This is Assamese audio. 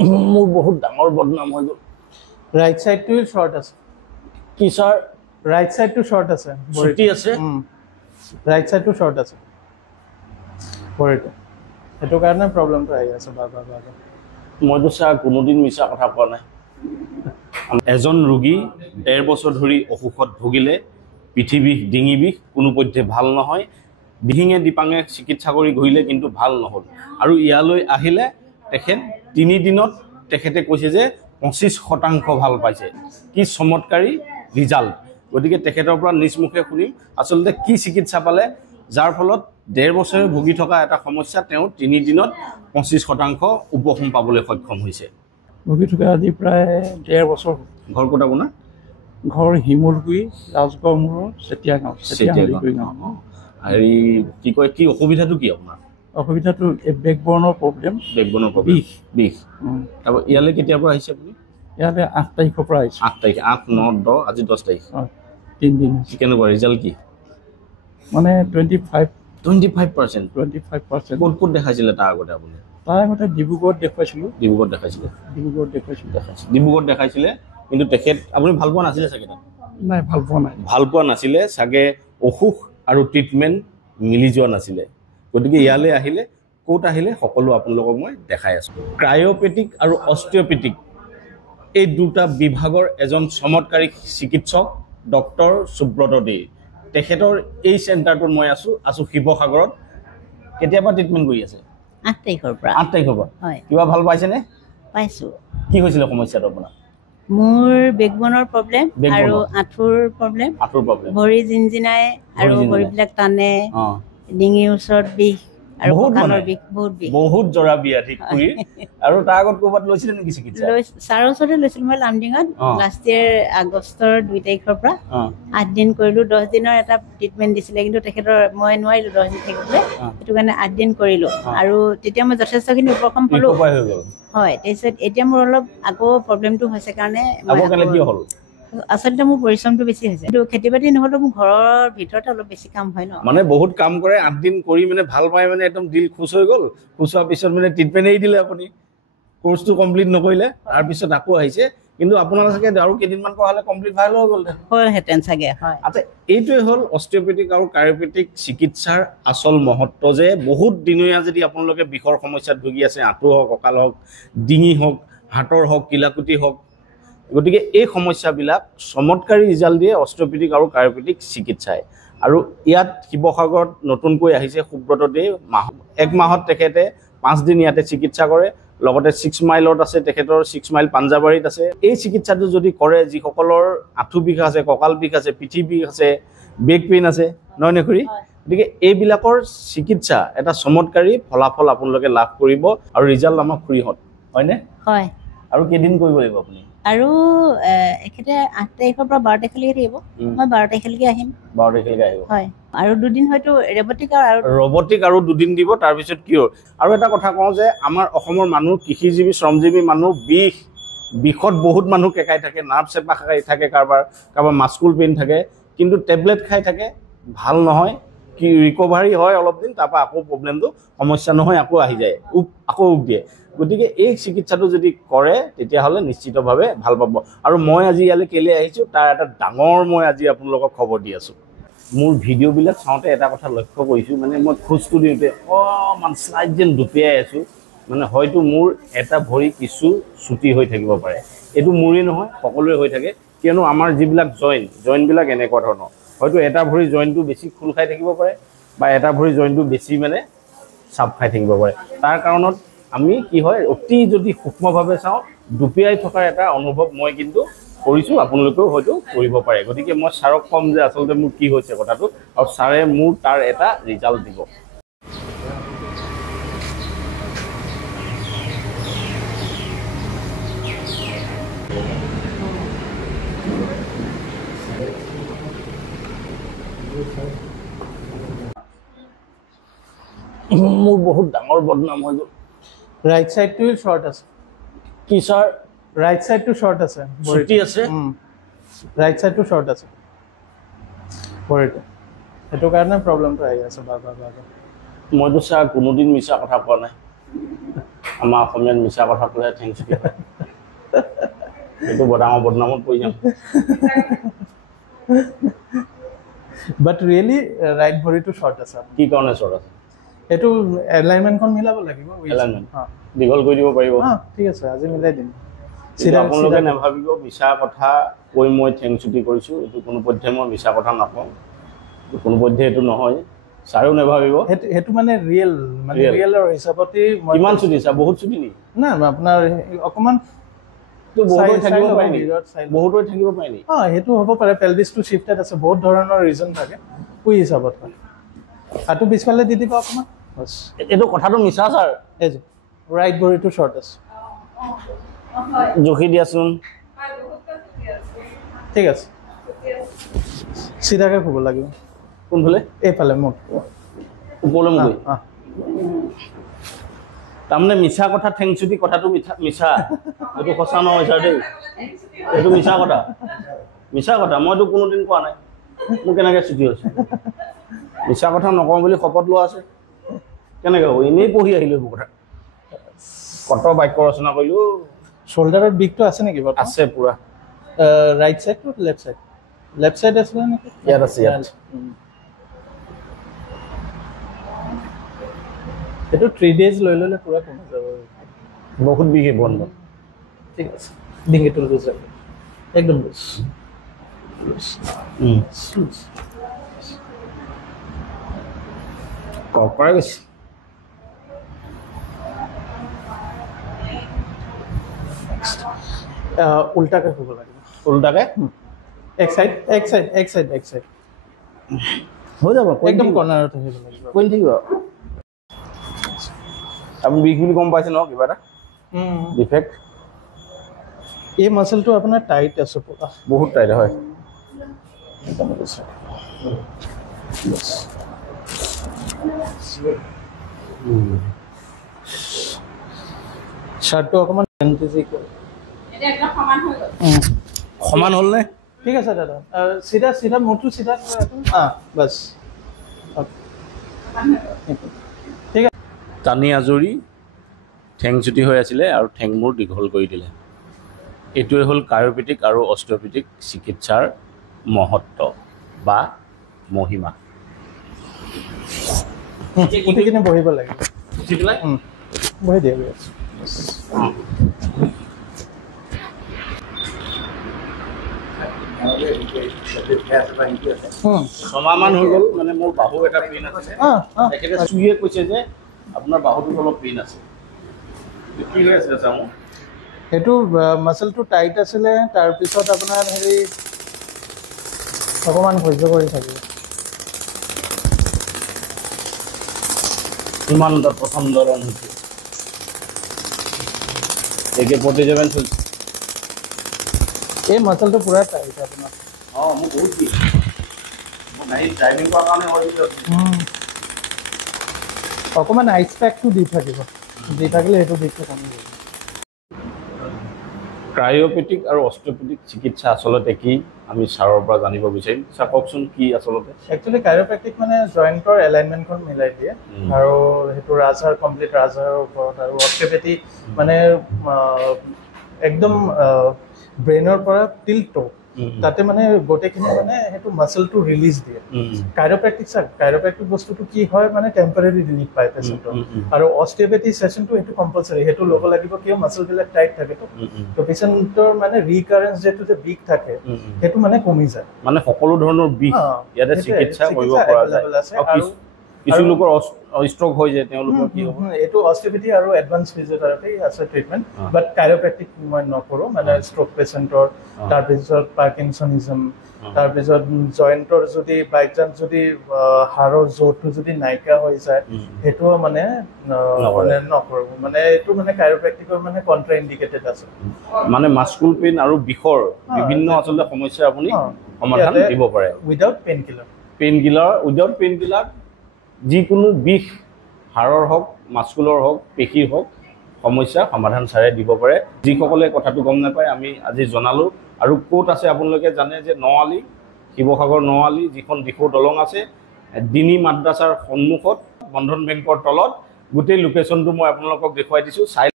মোৰ বহুত ডাঙৰ বদনাম হৈ গ'ল। ৰাইট সাইডটো শৰ্ট আছে কি স্যাৰ? ৰাইট সাইডটো শৰ্ট আছে ছুটি আছে। ৰাইট সাইডটো শৰ্ট আছে ভৰিটো সেইটো কাৰণে প্ৰব্লেমটো আহি আছে বাবা। মইতো স্যাৰ কোনোদিন মিছা কথা কোৱা নাই। এজন ৰোগী ১.৫ বছৰ ধৰি অসুখত ভুগিলে, পিঠি বিষ, ডিঙি বিষ কোনোপধ্যে ভাল নহয়। দিহিঙে দিপাঙে চিকিৎসা কৰি ঘূৰিলে কিন্তু ভাল নহ'ল। আৰু ইয়ালৈ আহিলে তেখেত ৩ দিনত তেখেতে কৈছে যে ২৫% ভাল পাইছে। কি চমৎকাৰী ৰিজাল্ট। গতিকে তেখেতৰ পৰা নিজ মুখে শুনিম আচলতে কি চিকিৎসা পালে, যাৰ ফলত ১.৫ বছৰে ভুগি থকা এটা সমস্যা তেওঁ ৩ দিনত ২৫% উপশম পাবলৈ সক্ষম হৈছে। ভুগি থকা আজি প্ৰায় ১.৫ বছৰ। ঘৰ ক'ত আপোনাৰ? ঘৰ শিমলগুৰি, ৰাজগড় মূৰৰ চেতিয়া গাঁও। হেৰি কি কয়, কি অসুবিধাটো কি আপোনাৰ? অসুবিধাটো বেকবনৰ প্ৰব্লেম। বেকবনৰ প্ৰব্লেম, বিষ। তাৰপৰা ইয়ালৈ কেতিয়াৰ পৰা আহিছে আপুনি? ইয়ালৈ ৮ তাৰিখৰ পৰা আহিছে। ৮ তাৰিখ, ৮, ৯, ১০, আজি ১০ তাৰিখ। ৩ দিন। কেনেকুৱা ৰিজাল্ট কি? মানে 25%। 25%? 25%। ক'ত ক'ত দেখাইছিলে তাৰ আগতে আপুনি? তাৰ আগতে ডিব্ৰুগড়ত দেখুৱাইছিলোঁ। ডিব্ৰুগড়ত দেখাইছিলে? ডিব্ৰুগড়ত দেখাইছিলে, কিন্তু তেখেত আপুনি ভাল পোৱা নাছিলে চাগে তাত? নাই, ভাল পোৱা নাই। ভাল পোৱা নাছিলে চাগে, অসুখ আৰু ট্ৰিটমেণ্ট মিলি যোৱা নাছিলে। গতিকে ইয়ালৈ আহিলে, ক'ত আহিলে সকলো আপোনালোকক মই দেখাই আছোঁ। ক্ৰায়'পেটিক আৰু অষ্টিঅ'পেটিক এই দুটা বিভাগৰ এজন চমৎকাৰী চিকিৎসক ডক্টৰ সুব্ৰত দে। তেখেতৰ এই চেণ্টাৰটোত মই আছোঁ শিৱসাগৰত। কেতিয়াবা ট্ৰিটমেণ্ট কৰি আছে? ৮ তাৰিখৰ পৰা। ৮ তাৰিখৰ পৰা? হয়। কিবা ভাল পাইছেনে? পাইছোঁ। কি হৈছিলে সমস্যাটো আপোনাৰ? মোৰ বেকবনৰ প্ৰব্লেম আৰু আঁঠুৰ প্ৰব্লেম। ভৰি জিনজিনাই আৰু ভৰিবিলাক টানে, ডিঙিৰ ওচৰত বিষ আৰু কঁকালৰ বিষ, বহুত জৰা ব্যাধি কৰি। আৰু তাৰ আগত ক'ৰবাত লৈছিলে নেকি চিকিৎসা? ছাৰৰ ওচৰতে লৈছিলোঁ মই লামডিঙত। লাষ্ট ইয়েৰ আগষ্টৰ ২ তাৰিখৰ পৰা ৮ দিন কৰিলোঁ। ১০ দিনৰ এটা ট্ৰিটমেণ্ট দিছিলে, কিন্তু তেখেতৰ মই নোৱাৰিলোঁ 10 দিন থাকিবলৈ, সেইটো কাৰণে ৮ দিন কৰিলোঁ। আৰু তেতিয়া মই যথেষ্টখিনি উপশম পালোঁ। হয়, তাৰপিছত এতিয়া মোৰ অলপ আকৌ প্ৰব্লেমটো হৈছে কাৰণে আচলতে মোৰ পৰিশ্ৰমটো বেছি হৈছে। কিন্তু খেতি বাতি নহ'লেও মোৰ ঘৰৰ ভিতৰতে অলপ বেছি কাম হয় ন। মানে বহুত কাম কৰে, ৮ দিন কৰি মানে ভাল পাই, মানে একদম দিল খুচ হৈ গ'ল। খুচ হোৱাৰ পিছত মানে ট্ৰিটমেণ্ট এৰি দিলে আপুনি, কোৰ্চটো কমপ্লিট নকৰিলে, তাৰপিছত আকৌ আহিছে। কিন্তু আপোনাৰ চাগে আৰু কেইদিনমান কৰা হ'লে কমপ্লিট ভাল হৈ গ'লহেঁতেন চাগে। হয়, আচ্ছা, এইটোৱে হ'ল অষ্টিঅ'পেটিক আৰু ক্ৰায়'পেটিক চিকিৎসাৰ আচল মহত্ব, যে বহুত দিনীয়া যদি আপোনালোকে বিষৰ সমস্যাত ভুগি আছে, আঁঠু হওক, কঁকাল হওক, ডিঙি হওক, হাতৰ হওক, কিলাকুটি হওক, গতিকে এই সমস্যাবিলাক চমৎকাৰী ৰিজাল্ট দিয়ে অষ্টিঅ'পেটিক আৰু ক্ৰায়'পেটিক চিকিৎসাই। আৰু ইয়াত শিৱসাগৰত নতুনকৈ আহিছে সুব্ৰত দে। ১ মাহত তেখেতে ৫ দিন ইয়াতে চিকিৎসা কৰে। লগতে 6 মাইলত আছে তেখেতৰ, 6 মাইল পাঞ্জাবাৰীত আছে। এই চিকিৎসাটো যদি কৰে, যিসকলৰ আঁঠু বিষ আছে, কঁকাল বিষ আছে, পিঠি বিষ আছে, বেক পেইন আছে, নহয় নে খুৰী? গতিকে এইবিলাকৰ চিকিৎসা এটা চমৎকাৰী ফলাফল আপোনালোকে লাভ কৰিব। আৰু ৰিজাল্ট আমাক খুৰীহঁত, হয়নে? হয়। আৰু কেইদিন কৰিব লাগিব আপুনি? আৰু এখেতে ৮ তাৰিখৰ পৰা ১২ তাৰিখলৈকে থাকিব। মই ১২ তাৰিখলৈকে আহিম। ১২ তাৰিখলৈকে আহিব? হয়। আৰু 2 দিন হয়তো ৰবটিক আৰু 2 দিন দিব, তাৰপিছত কিয়ৰ। আৰু এটা কথা কওঁ যে আমাৰ অসমৰ মানুহ, কৃষিজীৱী, শ্ৰমজীৱী মানুহ, বিষত বহুত মানুহ কেকাই থাকে, নাৰ্ভ চেপা খাই থাকে, কাৰোবাৰ মাস্কুল পেইন থাকে, কিন্তু টেবলেট খাই থাকে, ভাল নহয়। কি ৰিকভাৰী হয় অলপ দিন, তাৰপৰা আকৌ প্ৰব্লেমটো সমস্যা নহয়, আকৌ আহি যায়, আকৌ দিয়ে। গতিকে এই চিকিৎসাটো যদি কৰে তেতিয়াহ'লে নিশ্চিতভাৱে ভাল পাব। আৰু মই আজি ইয়ালৈ কেলৈ আহিছোঁ, তাৰ এটা ডাঙৰ মই আজি আপোনালোকক খবৰ দি আছোঁ। মোৰ ভিডিঅ'বিলাক চাওঁতে এটা কথা লক্ষ্য কৰিছোঁ, মানে মই খোজটো দিওঁতে অকণমান শ্লাইড যেন দুপিয়াই আছোঁ। মানে হয়তো মোৰ এটা ভৰি কিছু চুটি হৈ থাকিব পাৰে। এইটো মোৰেই নহয়, সকলোৰে হৈ থাকে, কিয়নো আমাৰ যিবিলাক জইণ্টবিলাক এনেকুৱা ধৰণৰ। হয়তো এটা ভৰি জইণ্টটো বেছি খোল খাই থাকিব পাৰে, বা এটা ভৰি জইণ্টটো বেছি মানে চাপ খাই থাকিব পাৰে। তাৰ কাৰণত আমি কি হয়, অতি যদি সূক্ষ্মভাৱে চাওঁ, দুপিয়াই থকাৰ এটা অনুভৱ মই কিন্তু কৰিছোঁ, আপোনালোকেও হয়তো কৰিব পাৰে। গতিকে মই ছাৰক ক'ম যে আচলতে মোৰ কি হৈছে কথাটো, আৰু ছাৰে মোৰ তাৰ এটা ৰিজাল্ট দিব। মোৰ বহুত ডাঙৰ বদনাম হৈ গ'ল। ৰাইট সাইডটো শৰ্ট আছে। কি স্যাৰ? ৰাইট সাইডটো শৰ্ট আছে। ছুটি আছে? ৰাইট সাইডটো শৰ্ট আছে ভৰিটো, সেইটো কাৰণে প্ৰব্লেমটো আহি আছে বাবা। মইতো স্যাৰ কোনোদিন মিছা কথা কোৱা নাই। আমাৰ অসমীয়াত মিছা কথা ক'লে ঠেংচুটি হয় এইটো ডাঙৰ বদনামত পৰি যাম বাট ৰিয়েলি ৰাইট ভৰিটো শ্বৰ্ট আছে কি কাৰণে শ্বৰ্ট আছে এইটো এলাইনমেণ্টখন মিলাব লাগিব এলাইনমেণ্ট দীঘল কৰি দিব পাৰিব ঠিক আছে আজি মিলাই দিম আপোনালোকে নাভাবিব মিছা কথা কৈ মই ঠেংচুটি কৰিছোঁ এইটো কোনোপধ্যে মই মিছা কথা নকওঁ কোনোপধ্যে এইটো নহয় ছাৰেও নাভাবিব সেইটো মানে ৰিয়েলৰ হিচাপতে কিমান ছুটি ছাৰ বহুত ছুটি নেকি না আপোনাৰ অকণমান বহুতৰে থাকিব পাৰে নেকি বহুতৰে থাকিব পাৰে নেকি সেইটো হ'ব পাৰে পেলভিছটো শ্বিফ্টেড আছে বহুত ধৰণৰ ৰিজন থাকে কুই হিচাপত হয় হাতটো পিছফালে দি দিব অকণমান বছ এইটো কথাটো মিছা ছাৰ এই যে ৰাইট ভৰিটো শ্বৰ্ট আছে জুখি দিয়াচোন ঠিক আছে চিধাকৈ শুব লাগিব কোনফালে এইফালে মোক ওপৰলৈ মোক তাৰমানে মিছা কথা ঠেংচুটি কথাটো মিছা এইটো সঁচা নহয় ছাৰ দেই এইটো মিছা কথা মইতো কোনোদিন কোৱা নাই মোৰ কেনেকৈ ছুটি হৈছে মিছা কথা নকওঁ বুলি শপত লোৱা আছে কেনেকৈ হ'ব এনেই পঢ়ি আহিলোঁ এইবোৰ কথা কত বাক্য ৰচনা কৰিলোঁ শ্বল্ডাৰত বিষটো আছে নেকি বাৰু আছে পূৰা right side to left side আছিলে নেকি ইয়াত আছে ইয়াত এইটো 3 days লৈ ল'লে পূৰা কমি যাব বহুত বিষ বন্ধ ঠিক আছে ডিঙিটো লৈ যাব একদম লুজ কৰাই গৈছে উল্টাকৈ শুব লাগিব উল্টাকৈ এক চাইড হৈ যাব একদম কৰ্নাৰত আহিব লাগিব কৈ থাকিব আপুনি বিষ বুলি গম পাইছে ন কিবা এটা ডিফেক্ট এই মাচলটো আপোনাৰ টাইট আছে পুৰা বহুত টাইট হয় শ্বাৰ্টটো অকণমান সমান হ'ল নে ঠিক আছে দাদা চিধা মূৰটো চিধা বাছ ঠিক আছে টানি আজৰি ঠেংচুটি হৈ আছিলে আৰু ঠেংমূৰ দীঘল কৰি দিলে এইটোৱে হ'ল কায়োপেটিক আৰু অষ্ট্ৰিঅ'পেটিক চিকিৎসাৰ মহত্ব বা মহিমা উঠি কিনে বহিব লাগিব বহি দিয়া ছমাহমান হৈ গ'ল মানে মোৰ বাহু এটা পেইন আছে তেখেতে চুইয়ে কৈছে যে আপোনাৰ বাহুটোত অলপ পেইন আছে কি হৈ আছিলে ছাৰ মোৰ সেইটো মাচলটো টাইট আছিলে তাৰপিছত আপোনাৰ হেৰি অকণমান সহ্য কৰি থাকিব ইমান প্ৰচণ্ড ৰং হৈছে একে পতি যাবেন চলছে এই মাচলটো পুৰা টাইট আপোনাৰ মোৰ বহুত বিষ মই গাড়ী ড্ৰাইভিং কৰাৰ কাৰণে হৈ অকণমান আইচ পেকটো দি থাকিব দি থাকিলে সেইটো বিষটো কমি যাব ক্ৰায়'পেটিক আৰু অষ্ট্ৰিঅ'পেটিক চিকিৎসা আচলতে কি আমি ছাৰৰ পৰা জানিব বিচাৰিম ছাৰ কওকচোন কি আচলতে একচুৱেলি কায়োপ্ৰেক্টিক মানে জইণ্টৰ এলাইনমেণ্টখন মিলাই দিয়ে আৰু সেইটো ৰাজহাড় কমপ্লিট ৰাজহাড়ৰ ওপৰত আৰু অষ্ট্ৰিঅ'পেটিক মানে একদম ব্ৰেইনৰ পৰা টিল টো তাতে মানে গোটেইখিনি মানে সেইটো মাচলটো ৰিলিজ দিয়ে কায়োপ্ৰেক্টিক বস্তুটো কি হয় মানে টেম্পৰেৰী ৰিলিফ পায় পেচেণ্টৰ আৰু অষ্ট্ৰিঅ'পেথি চেশ্যনটো সেইটো কম্পালচৰি সেইটো ল'ব লাগিব কিয় মাচলবিলাক টাইট থাকেতো তো পেচেণ্টৰ মানে ৰিকাৰেঞ্চ যেটো যে বিষ থাকে সেইটো মানে কমি যায় মানে সকলো ধৰণৰ বিষ ইয়াতে চিকিৎসা কৰিব পৰা যায় আৰু কিছু লোকৰ ষ্ট্ৰোক হৈ যায় তেওঁলোকৰ কি হ'ব এইটো অষ্ট্ৰিঅ'পেথি আৰু এডভান্স ফিজিঅ'থেৰাপি আছে ট্ৰিটমেণ্ট বাট কায়োপ্ৰেক্টিক মই নকৰোঁ মানে ষ্ট্ৰোক পেচেণ্টৰ তাৰপিছত পাৰ্কিনছনিজম তাৰপিছত জইণ্টৰ যদি বাই চান্স যদি হাড়ৰ জোৰটো যদি নাইকিয়া হৈ যায় সেইটোও মানে নকৰোঁ মানে এইটো মানে কায়োপ্ৰেক্টিকৰ মানে কণ্ট্ৰা ইণ্ডিকেটেড আছে মানে মাস্কুল পেইন আৰু বিষৰ বিভিন্ন আচলতে সমস্যা আপুনি সমাধান দিব পাৰে উইদাউট পেইন কিলাৰ যিকোনো বিষ হাড়ৰ হওক মাস্কুলৰ হওক পেশীৰ হওক সমস্যা সমাধান ছাৰে দিব পাৰে যিসকলে কথাটো গম নাপায় আমি আজি জনালোঁ আৰু ক'ত আছে আপোনালোকে জানে যে নআলি শিৱসাগৰ নআলি যিখন দিখৌ দলং আছে দিনী মাদ্ৰাছাৰ সন্মুখত বন্ধন বেংকৰ তলত গোটেই লোকেশ্যনটো মই আপোনালোকক দেখুৱাই দিছোঁ চাই